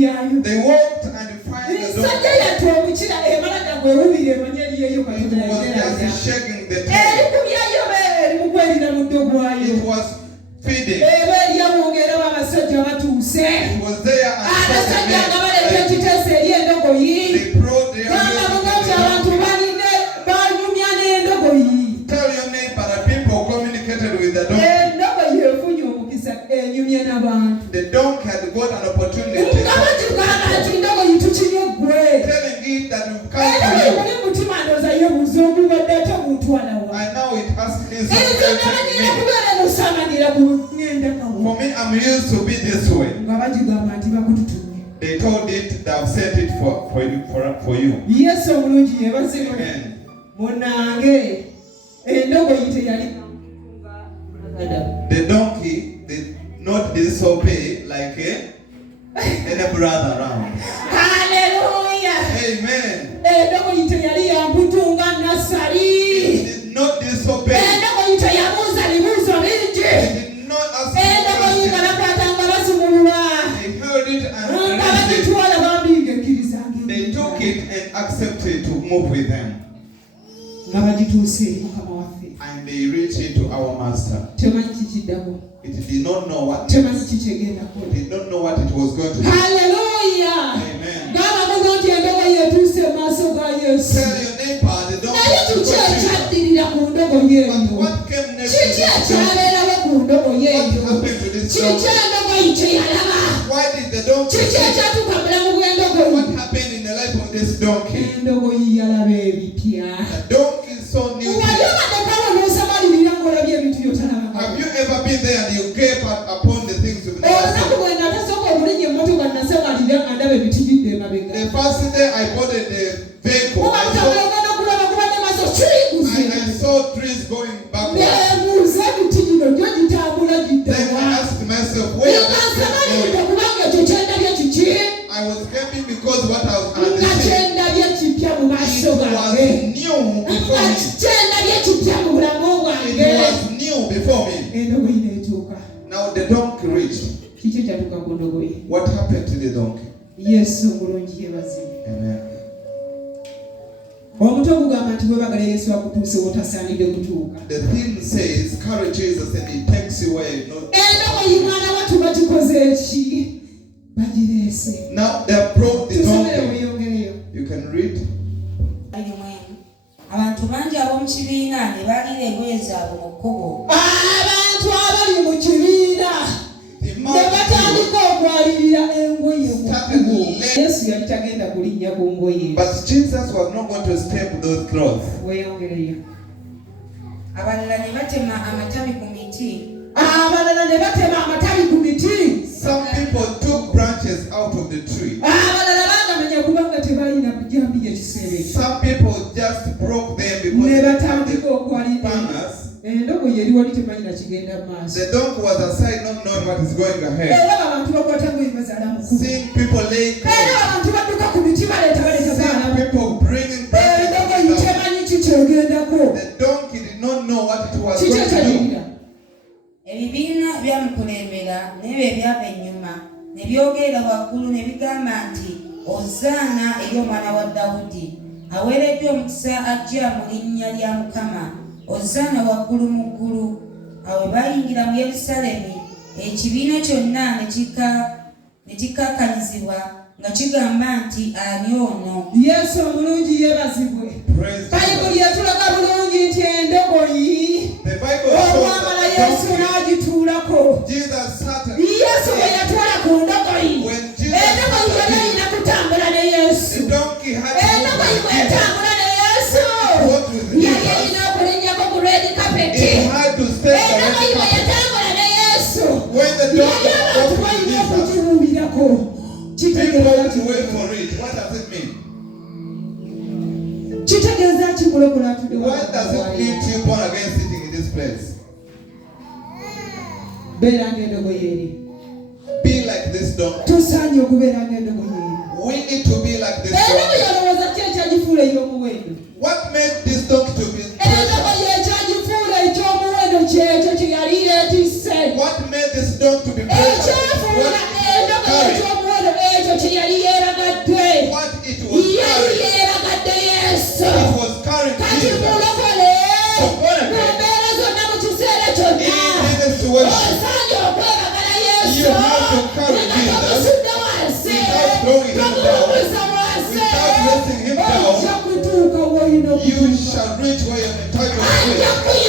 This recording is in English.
They walked and find the donkey. It was just shaking the tail. It was feeding. It was there and they brought their tell your neighbor that people communicated with the donkey. The donkey had got an opportunity telling it that we've come to you. And now it has this. For me, I'm used to be this way. They told it they have sent it for you. Yes, Amen. The donkey did not disobey like any brother around. Hallelujah. Amen. Nassali. It did not disobey. It did not ask for They heard it and they took it and accepted to move with them. And they reached it to our master. It did not know what. It did not know what it was going to do. Hallelujah. Amen. Tell your neighbor the donkey. But what came next to this donkey? What happened to this donkey? Why did the donkey? What happened in the life of this donkey? The donkey is so new. Have you ever been there and you gave up upon the things you've never seen? The first day I bought the vehicle, I saw trees going backwards. Then I asked myself, where are they going? I was happy because what I was understanding, it was new before me. It was new before me. Now the donkey reached. What happened to the donkey? YESU. Amen. The theme says, carry Jesus and he takes you away. Now they have brought the donkey. You can read. Abantu bangi ab'omu kibiina ne balira engoye zaabwe mu kkubo. Abantu abali mu kibiina ne batandika okwalirira engoye mu kkubo. Yesu yali tagenda kulinnya ku ngoye. But Jesus was not going to step those clothes. Weeyongereyo. Abalala ne batema amatabi ku miti. Some people took branches out of the tree. Some people just broke them because they had the bangers. The donkey was aside, not knowing what is going ahead. Seeing people laying clothes. Seeing people bringing branches. The donkey did not know what it was going to do. Ebibiina byamukulembera naye ebyava ennyuma ne byogerera waggulu ne bigamba nti Ozaana eri omwana wa Dawudi aweereddwa omukisa ajja mu linnya lya Mukama Ozaana waggulu mu ggulu. Awo bayingira mu Yerusaalemi ekibiina kyonna ne kikakkanyizibwa nga kigamba nti ani ono. Yesu omulungi yeebazibwe. Bayibuli yatulaga bulungi nti endogoyi olwamala Yesu n'agituulako. Yesu bwe yatuula ku ndogoyi, endogoyi yali erina kutambula ne Yesu. Endogoyi bw'etambula ne Yesu yali erina okulinnyako ku red carpet. Endogoyi bwe yatambula ne Yesu yali abantu balina okukibuulirako. People to wait for it. What does it mean? What does it mean to you born again sitting in this place? Be like this dog. We need to be like this dog. What made this dog to be special? What made this dog to be special? reach where you're entitled to reach.